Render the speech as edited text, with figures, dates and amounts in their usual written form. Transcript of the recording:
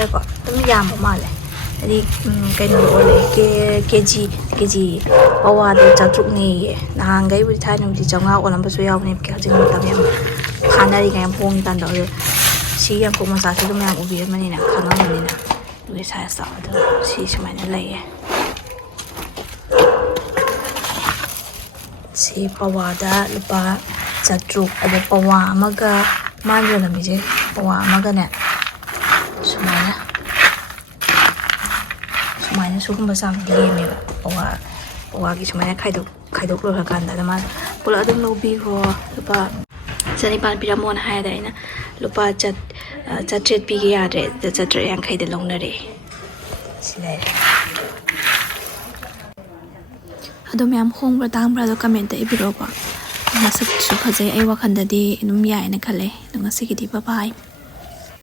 ꯍꯥꯏꯇꯥꯔꯦꯀꯣ ꯑꯗꯨꯝ ꯌꯥꯝꯕ ꯃꯥꯜꯂꯦ ꯍꯥꯏꯗꯤ ꯀꯩꯅꯣ ꯑꯣꯜꯂꯦ ꯀꯦꯖꯤ ꯄꯋꯥꯗ 400ꯅꯦꯌꯦ ꯅꯍꯥꯟꯈꯩꯕꯨꯗꯤ ꯊꯥꯏꯅꯕꯨꯗꯤ 500 ꯑꯣꯜꯂꯝꯕꯁꯨ ꯌꯥꯎꯕꯅꯦ ꯍꯧꯖꯤꯛ ꯃꯇꯝ ꯌꯥꯝ ꯐꯥꯅꯔꯤꯉꯩ ꯌꯥꯝ ꯍꯣꯡꯉꯤꯀꯥꯟꯗ ꯑꯗꯣ ꯁꯤ ꯌꯥꯡꯀꯣꯛ ꯃꯆꯥꯁꯤ ꯑꯗꯨꯝ ꯃꯌꯥꯝ ꯎꯕꯤꯔꯝꯃꯅꯤꯅ ꯈꯪꯉꯝꯃꯅꯤꯅ ꯑꯗꯨꯒꯤ ꯁꯥꯏꯖꯇꯣ ꯑꯗꯨ ꯁꯤ ꯁꯨꯃꯥꯏꯅ ꯂꯩꯌꯦ ꯁꯤ ꯄꯋꯥꯗ ꯂꯨꯄꯥ 400 ꯑꯗꯣ ꯄꯋꯥ ꯑꯃꯒ ꯃꯥꯅ ꯌꯣꯜꯂꯝꯃꯤꯁꯦ ꯄꯋꯥ ꯑꯃꯒꯅꯦ ꯁꯨꯃꯥꯏꯅ ꯁꯤꯒꯨꯝꯕ ꯆꯥꯡ ꯂꯦꯝꯃꯦꯕ ꯄꯋꯥꯒꯤ ꯁꯨꯃꯥꯏꯅ ꯈꯥꯏꯗꯣꯛ ꯂꯣꯏꯈ꯭ꯔꯀꯥꯟꯗ ꯑꯗ ꯃꯥꯅ ꯄꯨꯂꯞ ꯑꯗꯨꯝ ꯂꯧꯕꯤꯈ꯭ꯔꯣ ꯂꯨꯄꯥ 900 ꯄꯤꯔꯝꯃꯣꯅ ꯍꯥꯏꯔꯗ ꯑꯩꯅ ꯂꯨꯄꯥ 800 ꯄꯤꯒꯦ ꯌꯥꯗ꯭ꯔꯦ 750ꯗ ꯂꯧꯅꯔꯦ ꯁꯤ ꯂꯩꯔꯦ ꯑꯗꯣ ꯃꯌꯥꯝ ꯍꯣꯡꯕ꯭ꯔꯥ ꯇꯥꯡꯕ꯭ꯔꯥ ꯑꯗꯣ ꯀꯃꯦꯟꯇ ꯏꯕꯤꯔꯛꯑꯣꯀꯣ ꯃꯁꯛꯁꯨ ꯐꯖꯩ ꯑꯩ ꯋꯥꯈꯜꯗꯗꯤ ꯑꯗꯨꯝ ꯌꯥꯏꯅ ꯈꯜꯂꯦ ꯑꯗꯣ ꯉꯁꯤꯒꯤꯗꯤ ꯕꯥꯏ